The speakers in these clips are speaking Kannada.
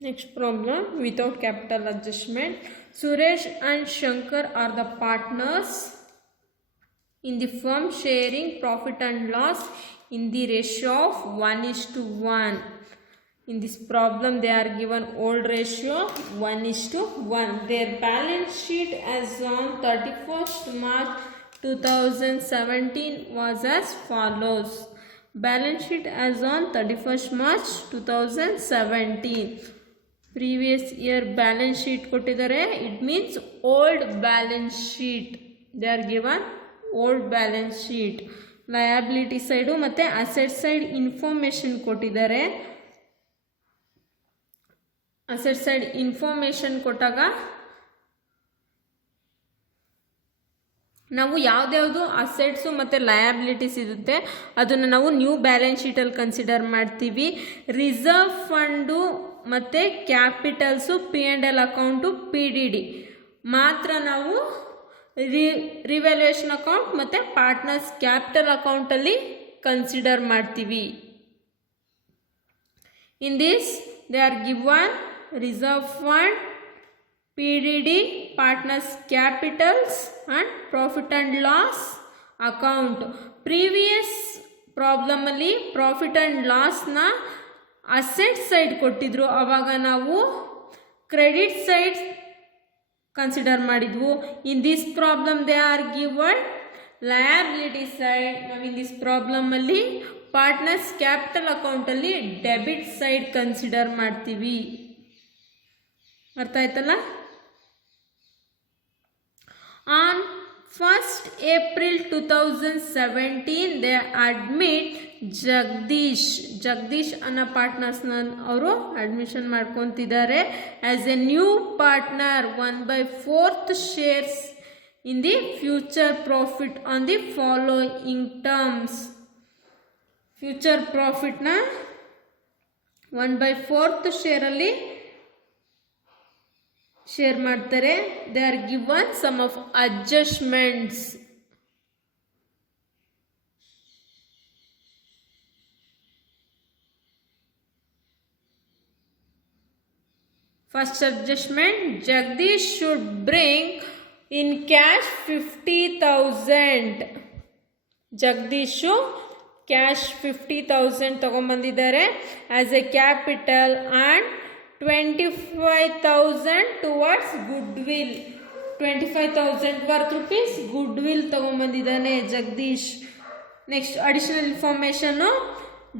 Next problem, without capital adjustment. Suresh and Shankar are the partners in the firm, sharing profit and loss in the ratio of 1:1. In this problem, they are given old ratio 1:1. Their balance sheet as on 31st March 2017 was as follows. Balance sheet as on 31st March 2017. Previous year balance sheet ಕೊಟ್ಟಿದ್ದಾರೆ. It means old balance sheet. They are given old balance sheet. Liability side ಮತ್ತು asset side information ಕೊಟ್ಟಿದ್ದಾರೆ. ಅಸೆಟ್ ಸೈಡ್ ಇನ್ಫಾರ್ಮೇಷನ್ ಕೊಟ್ಟಾಗ ನಾವು ಯಾವ್ದ್ಯಾವುದು ಅಸೆಟ್ಸು ಮತ್ತು ಲಯಬಿಲಿಟೀಸ್ ಇರುತ್ತೆ ಅದನ್ನು ನಾವು ನ್ಯೂ ಬ್ಯಾಲೆನ್ಸ್ ಶೀಟಲ್ಲಿ ಕನ್ಸಿಡರ್ ಮಾಡ್ತೀವಿ. ರಿಸರ್ವ್ ಫಂಡು ಮತ್ತು ಕ್ಯಾಪಿಟಲ್ಸು P&L ಅಕೌಂಟು PDD ಮಾತ್ರ ನಾವು ರಿವ್ಯಾಲ್ಯೂಯೇಷನ್ ಅಕೌಂಟ್ ಮತ್ತು ಪಾರ್ಟ್ನರ್ಸ್ ಕ್ಯಾಪಿಟಲ್ ಅಕೌಂಟಲ್ಲಿ ಕನ್ಸಿಡರ್ ಮಾಡ್ತೀವಿ. In this they are given reserve fund, PDD, partners capitals and profit and loss account. Previous problem ಅಲ್ಲಿ profit and loss ನ asset side ಕೊಟ್ಟಿದ್ರು, ಅವಾಗ ನಾವು credit side ಕನ್ಸಿಡರ್ ಮಾಡಿದ್ವು. in this problem they are given liability side. ನಾವು in this problem ಅಲ್ಲಿ ಪಾರ್ಟ್ನರ್ಸ್ ಕ್ಯಾಪಿಟಲ್ ಅಕೌಂಟ್ ಅಲ್ಲಿ ಡೆಬಿಟ್ ಸೈಡ್ ಕನ್ಸಿಡರ್ ಮಾಡ್ತೀವಿ. ಅರ್ಥ ಆಯ್ತಲ್ಲ? On 1st April 2017 they admit Jagadish ಅನ್ನೋ ಪಾರ್ಟ್ನರ್ಸ್ನ ಅವರು ಅಡ್ಮಿಷನ್ ಮಾಡ್ಕೊತಿದ್ದಾರೆ as a new partner 1/4 shares in the future profit on the following terms. Future ಪ್ರಾಫಿಟ್ನ 1/4 ಶೇರಲ್ಲಿ ಶೇರ್ ಮಾಡ್ತಾರೆ. They are given some of adjustments. First adjustment, Jagadish should bring in cash 50,000. Jagadish cash 50,000 ತಗೊಂಡ್ಬಂದಿದ್ದಾರೆ as a capital and 25,000 towards goodwill. 25,000 worth rupees goodwill ತಗೊಂಡ್ಬಂದಿದ್ದಾನೆ Jagadish. Next additional information,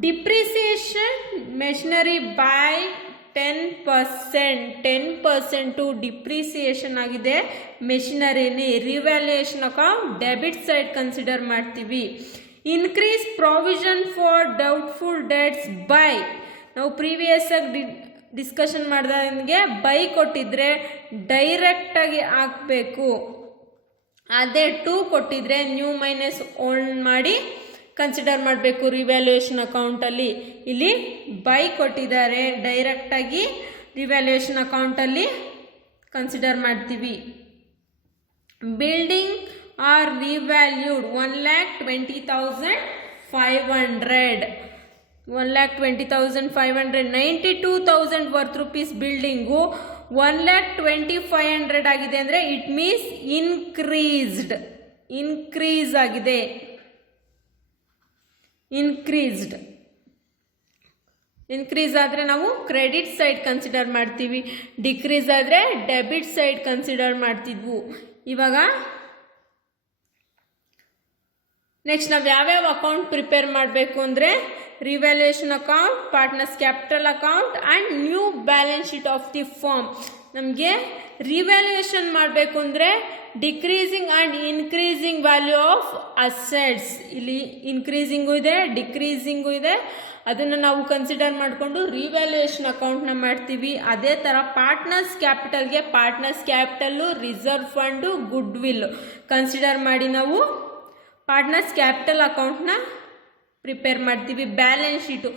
depreciation machinery by 10% depreciation ಆಗಿದೆ ಮೆಷಿನರಿನಿ. Revaluation account debit side consider ಮಾಡ್ತೀವಿ. Increase provision for doubtful debts by, ನಾವು ಪ್ರೀವಿಯಸ್ ಆಗಿ ಡಿಸ್ಕಷನ್ ಮಾಡಿದಂಗೆ ಬೈ ಕೊಟ್ಟಿದ್ರೆ ಡೈರೆಕ್ಟಾಗಿ ಹಾಕಬೇಕು, ಅದೇ 2 ಕೊಟ್ಟಿದ್ರೆ ನ್ಯೂ ಮೈನಸ್ ಓಲ್ಡ್ ಮಾಡಿ ಕನ್ಸಿಡರ್ ಮಾಡಬೇಕು ರಿವ್ಯಾಲ್ಯೂಯೇಷನ್ ಅಕೌಂಟಲ್ಲಿ. ಇಲ್ಲಿ ಬೈ ಕೊಟ್ಟಿದ್ದಾರೆ, ಡೈರೆಕ್ಟಾಗಿ ರಿವ್ಯಾಲ್ಯೂಯೇಷನ್ ಅಕೌಂಟಲ್ಲಿ ಕನ್ಸಿಡರ್ ಮಾಡ್ತೀವಿ. Building are revalued 1,20,500. 1,20,500. 92,000 worth rupees building 1,25,500 ಆಗಿದೆ ಅಂದರೆ ಇಟ್ ಮೀನ್ಸ್ ಇನ್ಕ್ರೀಸ್ ಆಗಿದೆ. ಇನ್ಕ್ರೀಸ್ ಆದರೆ ನಾವು ಕ್ರೆಡಿಟ್ ಸೈಡ್ ಕನ್ಸಿಡರ್ ಮಾಡ್ತೀವಿ, ಡಿಕ್ರೀಸ್ ಆದರೆ ಡೆಬಿಟ್ ಸೈಡ್ ಕನ್ಸಿಡರ್ ಮಾಡ್ತಿದ್ವು. ಇವಾಗ ನೆಕ್ಸ್ಟ್ ನಾವು ಯಾವ್ಯಾವ ಅಕೌಂಟ್ ಪ್ರಿಪೇರ್ ಮಾಡಬೇಕು ಅಂದರೆ revaluation account, partners capital account and new balance sheet of the firm. ನಮಗೆ ರಿವ್ಯಾಲ್ಯೂಯೇಷನ್ ಮಾಡಬೇಕು ಅಂದರೆ decreasing and increasing value of assets. ಇಲ್ಲಿ ಇನ್ಕ್ರೀಸಿಂಗು ಇದೆ, ಡಿಕ್ರೀಸಿಂಗು ಇದೆ. ಅದನ್ನು ನಾವು ಕನ್ಸಿಡರ್ ಮಾಡಿಕೊಂಡು ರಿವ್ಯಾಲ್ಯೂಯೇಷನ್ ಅಕೌಂಟ್ನ ಮಾಡ್ತೀವಿ. ಅದೇ ಥರ ಪಾರ್ಟ್ನರ್ಸ್ ಕ್ಯಾಪಿಟಲ್ಗೆ partners capital, reserve fund, goodwill consider ಮಾಡಿ ನಾವು ಪಾರ್ಟ್ನರ್ಸ್ ಕ್ಯಾಪಿಟಲ್ ಅಕೌಂಟ್ನ ಪ್ರಿಪೇರ್ ಮಾಡ್ತೀವಿ. Balance sheet,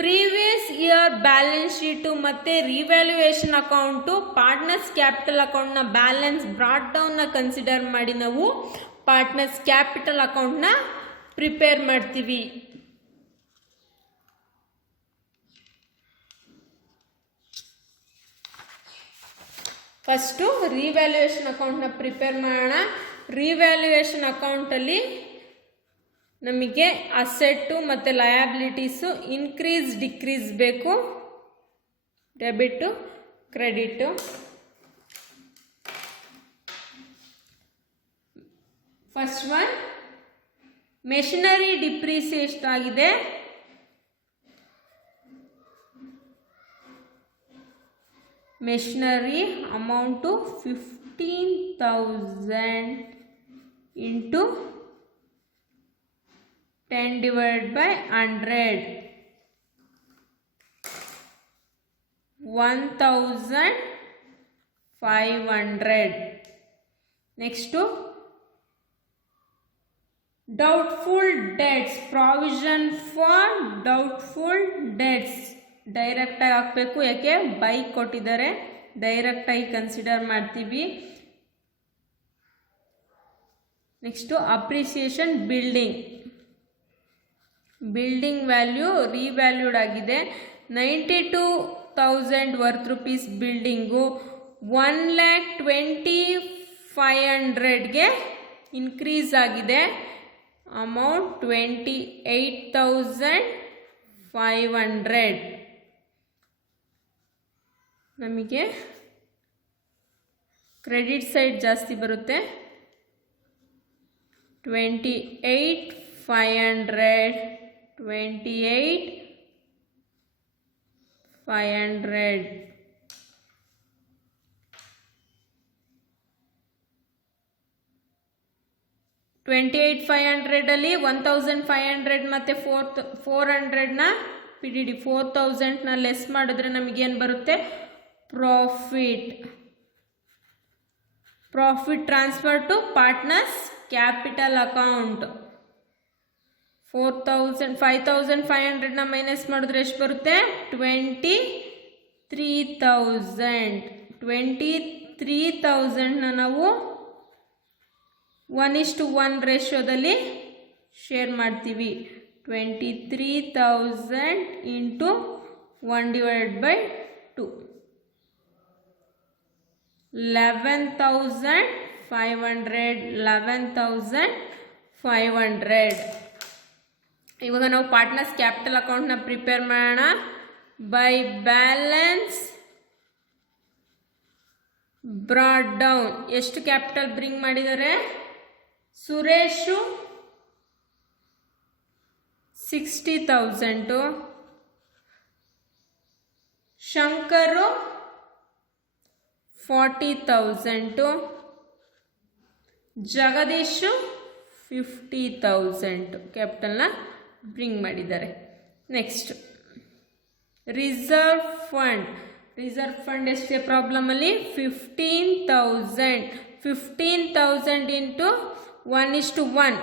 previous year balance sheet ಮತ್ತು ರಿವ್ಯಾಲ್ಯೂಯೇಷನ್ ಅಕೌಂಟು ಪಾರ್ಟ್ನರ್ಸ್ ಕ್ಯಾಪಿಟಲ್ ಅಕೌಂಟ್ನ ಬ್ಯಾಲೆನ್ಸ್ ಬ್ರಾಟ್ ಡೌನ್ನ ಕನ್ಸಿಡರ್ ಮಾಡಿ ನಾವು ಪಾರ್ಟ್ನರ್ಸ್ ಕ್ಯಾಪಿಟಲ್ ಅಕೌಂಟ್ನ ಪ್ರಿಪೇರ್ ಮಾಡ್ತೀವಿ. ಫಸ್ಟು ರಿವ್ಯಾಲ್ಯೂಯೇಷನ್ ಅಕೌಂಟ್ನ ಪ್ರಿಪೇರ್ ಮಾಡೋಣ. ರಿವ್ಯಾಲ್ಯೂಯೇಷನ್ ಅಕೌಂಟಲ್ಲಿ ನಮಗೆ ಅಸೆಟ್ಟು ಮತ್ತು ಲಯಬಿಲಿಟೀಸು ಇನ್ಕ್ರೀಸ್ ಡಿಕ್ರೀಸ್ ಬೇಕು, debit credit. First one machinery depreciation ಆಗಿದೆ. Machinery amount 15,000 into 10/100 1,500. Next doubtful debts, provision for doubtful debts ಡೈರೆಕ್ಟಾಗಿ ಹಾಕಬೇಕು, ಯಾಕೆ ಬೈಕ್ ಕೊಟ್ಟಿದ್ದಾರೆ, ಡೈರೆಕ್ಟಾಗಿ ಕನ್ಸಿಡರ್ ಮಾಡ್ತೀವಿ. Next appreciation building, building value revalued ಆಗಿದೆ. 92,000 ವರ್ತ್ ರುಪೀಸ್ ಬಿಲ್ಡಿಂಗು 1,20,500ಗೆ ಇನ್ಕ್ರೀಸ್ ಆಗಿದೆ. ಅಮೌಂಟ್ 28,500. ನಮಗೆ ಕ್ರೆಡಿಟ್ ಸೈಡ್ ಜಾಸ್ತಿ ಬರುತ್ತೆ. 28,500 28,500. ಅಲ್ಲಿ 1,500 ಮತ್ತು 400ನ PDD 4,000ನ ಲೆಸ್ ಮಾಡಿದ್ರೆ ನಮಗೇನು ಬರುತ್ತೆ? Profit transfer to partners capital account. 5,500ನ ಮೈನಸ್ ಮಾಡಿದ್ರೆ ಎಷ್ಟು ಬರುತ್ತೆ? 23,000. 23,000ನ ನಾವು 1:1 ರೇಷಿಯೋದಲ್ಲಿ ಶೇರ್ ಮಾಡ್ತೀವಿ. 23,000 ಇಂಟು 1/2 11,500. ಇವಾಗ ನಾವು ಪಾರ್ಟ್ನರ್ಸ್ ಕ್ಯಾಪಿಟಲ್ ಅಕೌಂಟ್ನ ಪ್ರಿಪೇರ್ ಮಾಡೋಣ. ಬೈ ಬ್ಯಾಲೆನ್ಸ್ ಬ್ರಾಡ್ ಡೌನ್ ಎಷ್ಟು ಕ್ಯಾಪಿಟಲ್ ಬ್ರಿಂಗ್ ಮಾಡಿದ್ದಾರೆ? ಸುರೇಶು 60,000, ಶಂಕರು 40,000, ಜಗದೀಶು 50,000 ಕ್ಯಾಪಿಟಲ್ನ ಬ್ರಿಂಗ್ ಮಾಡಿದ್ದಾರೆ. ನೆಕ್ಸ್ಟ್ ರಿಸರ್ವ್ ಫಂಡ್ ಎಷ್ಟೇ ಪ್ರಾಬ್ಲಮಲ್ಲಿ? 15,000 into 1:1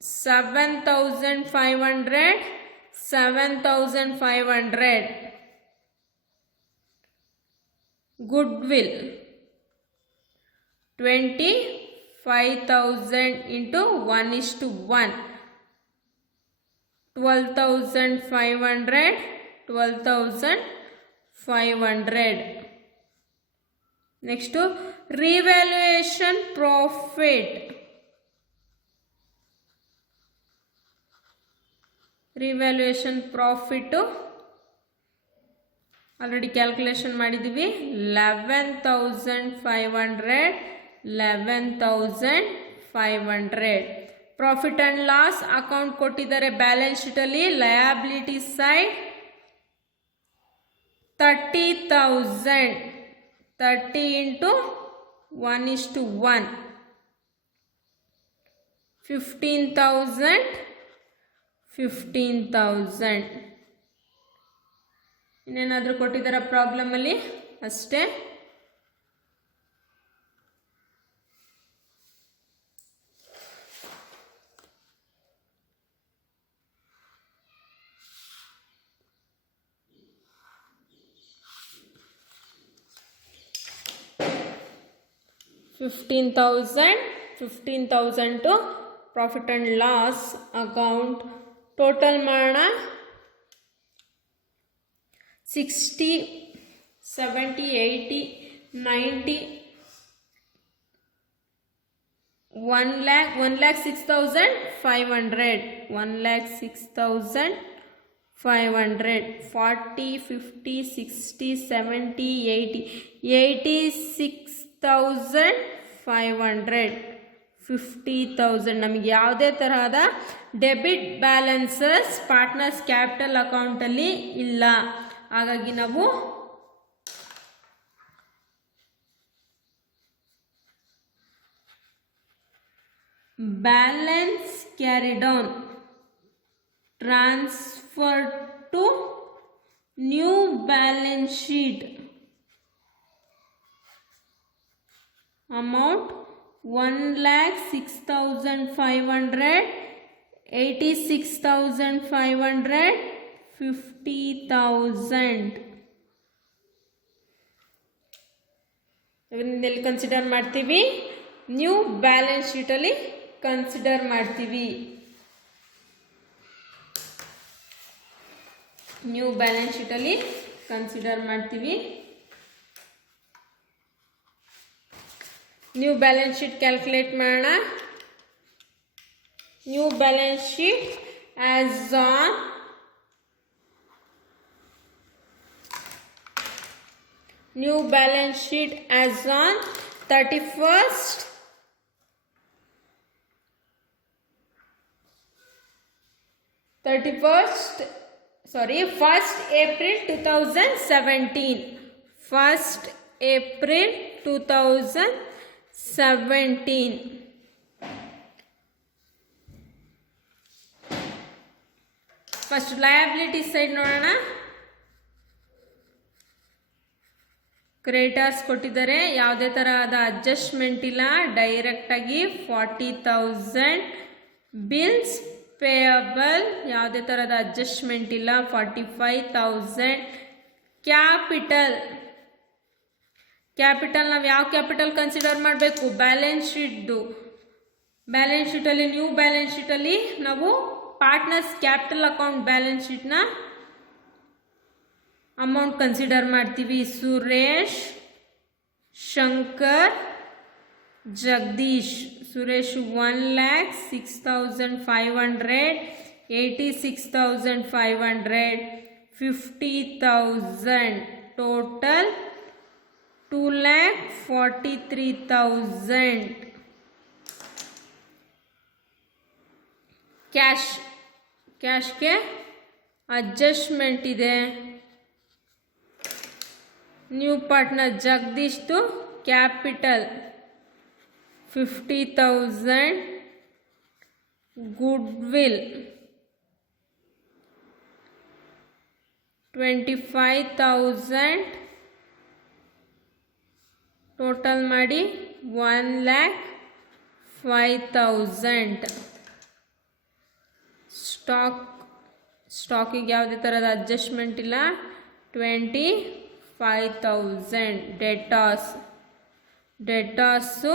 7,500. Goodwill 25,000 into 1:1 12,500. Next revaluation profit. Revaluation profit already calculation ಮಾಡಿದ್ದೀವಿ. 11,500. ಪ್ರಾಫಿಟ್ ಆ್ಯಂಡ್ ಲಾಸ್ ಅಕೌಂಟ್ ಕೊಟ್ಟಿದ್ದಾರೆ ಬ್ಯಾಲೆನ್ಸ್ ಶೀಟಲ್ಲಿ. Liability side 30,000. 30 ಇಂಟು 1:1 15,000. ಇನ್ನೇನಾದರೂ ಕೊಟ್ಟಿದ್ದಾರ ಪ್ರಾಬ್ಲಮಲ್ಲಿ? ಅಷ್ಟೇ. $15,000 to profit and loss account. Total ಮಾಡೋಣ. 60, 70, 80, 1,06,500, 1,06,500, 40, 50, 60, 70, 80, 86,500, 50,000. ನಮಗೆ ಯಾವುದೇ ತರಹದ ಡೆಬಿಟ್ ಬ್ಯಾಲೆನ್ಸಸ್ ಪಾರ್ಟ್ನರ್ಸ್ ಕ್ಯಾಪಿಟಲ್ ಅಕೌಂಟಲ್ಲಿ ಇಲ್ಲ. ಹಾಗಾಗಿ ನಾವು balance carried on transfer to new balance sheet amount 1,06,500, 86,500, 50,000. ಇದನ್ನೆಲ್ಲಿ ಕನ್ಸಿಡರ್ ಮಾಡ್ತೀವಿ? ನ್ಯೂ ಬ್ಯಾಲೆನ್ಸ್ ಶೀಟಲ್ಲಿ ಕನ್ಸಿಡರ್ ಮಾಡ್ತೀವಿ. ನ್ಯೂ ಬ್ಯಾಲೆನ್ಸ್ ಶೀಟಲ್ಲಿ ಕನ್ಸಿಡರ್ ಮಾಡ್ತೀವಿ. ನ್ಯೂ ಬ್ಯಾಲೆನ್ಸ್ ಶೀಟ್ ಕ್ಯಾಲ್ಕುಲೇಟ್ ಮಾಡೋಣ. New balance sheet as on new balance sheet as on 1st April 2017. 1st April 2017. First liability side ನೋಡೋಣ. ಕ್ರೆಡಿಟರ್ಸ್ ಕೊಟ್ಟಿದ್ದಾರೆ, ಯಾವುದೇ ತರಹದ ಅಡ್ಜಸ್ಟ್ಮೆಂಟ್ ಇಲ್ಲ, ಡೈರೆಕ್ಟಾಗಿ 40,000. ಬಿಲ್ಸ್ ಪೇಯಬಲ್ ಯಾವುದೇ ಥರದ ಅಡ್ಜಸ್ಟ್ಮೆಂಟ್ ಇಲ್ಲ, 45,000. ಕ್ಯಾಪಿಟಲ್ ನಾವು ಯಾವ ಕ್ಯಾಪಿಟಲ್ ಕನ್ಸಿಡರ್ ಮಾಡಬೇಕು? ಬ್ಯಾಲೆನ್ಸ್ ಶೀಟ್ದು. ಬ್ಯಾಲೆನ್ಸ್ ಶೀಟಲ್ಲಿ ನ್ಯೂ ಬ್ಯಾಲೆನ್ಸ್ ಶೀಟಲ್ಲಿ ನಾವು ಪಾರ್ಟ್ನರ್ಸ್ ಕ್ಯಾಪಿಟಲ್ ಅಕೌಂಟ್ ಬ್ಯಾಲೆನ್ಸ್ ಶೀಟ್ನ ಅಮೌಂಟ್ ಕನ್ಸಿಡರ್ ಮಾಡ್ತೀವಿ. ಸುರೇಶ್, ಶಂಕರ್, ಜಗದೀಶ್. ಸುರೇಶ್ 1,06,500, 86,500, 50,000. ಟೋಟಲ್ 2,43,000. ಕ್ಯಾಶ್ಗೆ ಅಡ್ಜಸ್ಟ್ಮೆಂಟ್ ಇದೆ. ನ್ಯೂ ಪಾರ್ಟ್ನರ್ ಜಗದೀಶ್ದು ಕ್ಯಾಪಿಟಲ್ 50,000. ಗುಡ್ವಿಲ್ 25,000. ಟೋಟಲ್ ಮಾಡಿ 1,05,000. ಸ್ಟಾಕಿಗೆ ಯಾವುದೇ ಥರದ ಅಡ್ಜಸ್ಟ್ಮೆಂಟ್ ಇಲ್ಲ, 25,000. ಡೆಟಾಸು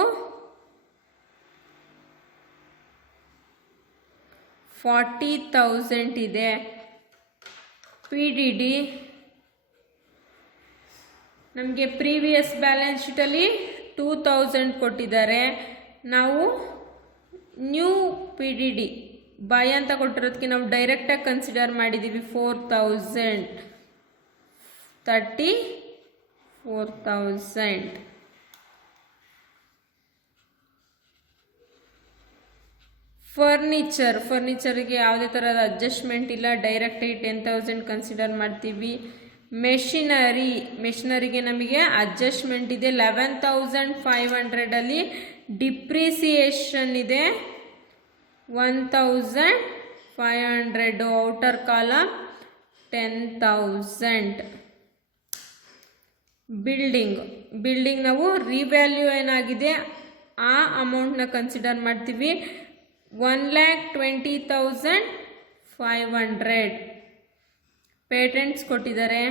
40,000 ಇದೆ. PDD ನಮಗೆ ಪ್ರೀವಿಯಸ್ ಬ್ಯಾಲೆನ್ಸ್ ಶೀಟಲ್ಲಿ 2,000 ಕೊಟ್ಟಿದ್ದಾರೆ. ನಾವು ನ್ಯೂ PDD ಬೈ ಅಂತ ಕೊಟ್ಟಿರೋದಕ್ಕೆ ನಾವು ಡೈರೆಕ್ಟಾಗಿ ಕನ್ಸಿಡರ್ ಮಾಡಿದ್ದೀವಿ. 4,000, 34,000. ಫರ್ನಿಚರ್ಗೆ ಯಾವುದೇ ಥರದ ಅಡ್ಜಸ್ಟ್ಮೆಂಟ್ ಇಲ್ಲ, ಡೈರೆಕ್ಟಾಗಿ 10,000 ಕನ್ಸಿಡರ್ ಮಾಡ್ತೀವಿ. ಮೆಷಿನರಿಗೆ ನಮಗೆ ಅಡ್ಜಸ್ಟ್ಮೆಂಟ್ ಇದೆ. 11,500 ಡಿಪ್ರಿಸಿಯೇಷನ್ ಇದೆ. 1,500 ಔಟರ್ ಕಾಲಮ್ 10,000. ಬಿಲ್ಡಿಂಗ್ ನಾವು ರಿವ್ಯಾಲ್ಯೂ ಏನಾಗಿದೆ ಆ ಅಮೌಂಟ್ನ ಕನ್ಸಿಡರ್ ಮಾಡ್ತೀವಿ. 1,20,500. ಪೇಟೆಂಟ್ಸ್ ಕೊಟ್ಟಿದ್ದಾರೆ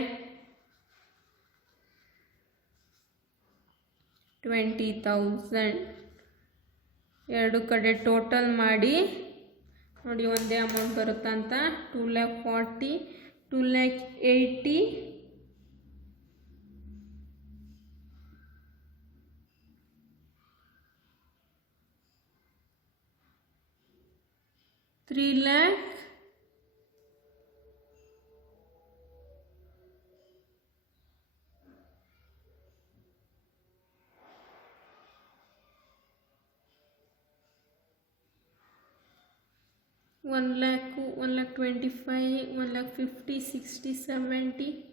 20,000. ಎರಡು ಕಡೆ ಟೋಟಲ್ ಮಾಡಿ ನೋಡಿ ಒಂದೇ ಅಮೌಂಟ್ ಬರುತ್ತಾ ಅಂತ. 2,40,000, 2,80,000, 3 lakh 1 lakh 1,25,000 1,50,000 60 70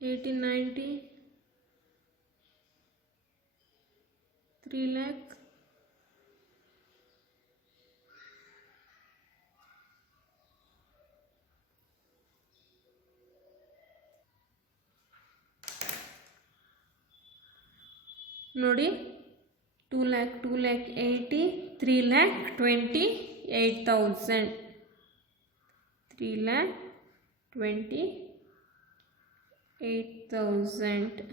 80 90 3 lakh ನೋಡಿ 2 lakh 80 3 lakh 28,000 3 lakh 28,000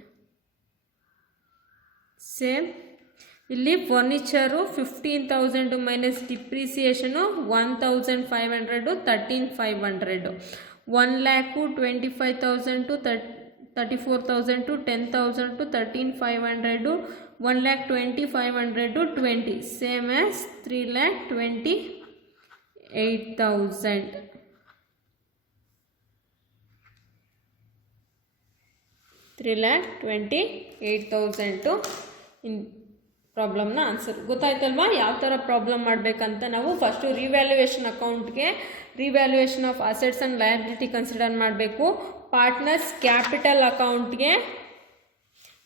ಸೇಮ್ ಇಲ್ಲಿ furniture 15,000 minus ಡಿಪ್ರಿಸಿಯೇಷನು 1,500 13,500 1 lakh 25,000 to 34,000 to 10,000 to 13,500 1 lakh 2,500 to 20 same as 3 lakh 28,000 3 lakh 28,000 to in ಪ್ರಾಬ್ಲಮ್ನ answer ಗೊತ್ತಾಯ್ತಲ್ವಾ ಯಾವ ಥರ ಪ್ರಾಬ್ಲಮ್ ಮಾಡಬೇಕಂತ ನಾವು ಫಸ್ಟು ರಿವ್ಯಾಲ್ಯೂಯೇಷನ್ ಅಕೌಂಟ್ಗೆ revaluation of assets and liability consider ಮಾಡಬೇಕು ಪಾರ್ಟ್ನರ್ಸ್ ಕ್ಯಾಪಿಟಲ್ ಅಕೌಂಟ್ಗೆ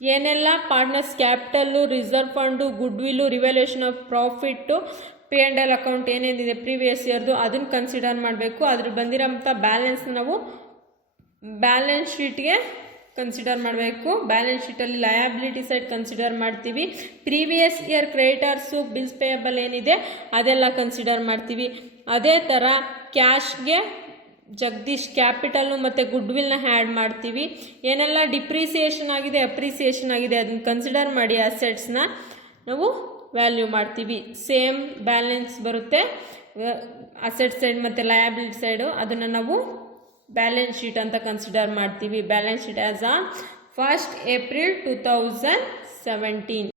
ಏನೆಲ್ಲ partners capital reserve fund good will revaluation of profit P&L account ಏನೇನಿದೆ ಪ್ರೀವಿಯಸ್ ಇಯರ್ದು ಅದನ್ನು ಕನ್ಸಿಡರ್ ಮಾಡಬೇಕು ಅದ್ರ ಬಂದಿರೋಂಥ ಬ್ಯಾಲೆನ್ಸ್ ನಾವು ಬ್ಯಾಲೆನ್ಸ್ ಶೀಟ್ಗೆ ಕನ್ಸಿಡರ್ ಮಾಡಬೇಕು ಬ್ಯಾಲೆನ್ಸ್ ಶೀಟಲ್ಲಿ ಲಯಬಿಲಿಟಿ ಸೈಡ್ ಕನ್ಸಿಡರ್ ಮಾಡ್ತೀವಿ previous year creditors bills payable ಏನಿದೆ ಅದೆಲ್ಲ ಕನ್ಸಿಡರ್ ಮಾಡ್ತೀವಿ ಅದೇ ಥರ ಕ್ಯಾಶ್ಗೆ ಜಗದೀಶ್ ಕ್ಯಾಪಿಟಲ್ಲು ಮತ್ತು ಗುಡ್ ವಿಲ್ನ ಆ್ಯಡ್ ಮಾಡ್ತೀವಿ ಏನೆಲ್ಲ ಡಿಪ್ರಿಸಿಯೇಷನ್ ಆಗಿದೆ ಅಪ್ರಿಸಿಯೇಷನ್ ಆಗಿದೆ ಅದನ್ನ ಕನ್ಸಿಡರ್ ಮಾಡಿ ಅಸೆಟ್ಸ್ನ ನಾವು ವ್ಯಾಲ್ಯೂ ಮಾಡ್ತೀವಿ ಸೇಮ್ ಬ್ಯಾಲೆನ್ಸ್ ಬರುತ್ತೆ ಅಸೆಟ್ ಸೈಡ್ ಮತ್ತು ಲಯಬಿಲಿಟಿ ಸೈಡು ಅದನ್ನು ನಾವು ಬ್ಯಾಲೆನ್ಸ್ ಶೀಟ್ ಅಂತ ಕನ್ಸಿಡರ್ ಮಾಡ್ತೀವಿ ಬ್ಯಾಲೆನ್ಸ್ ಶೀಟ್ ಆ್ಯಸ್ ಆ 1st April 2017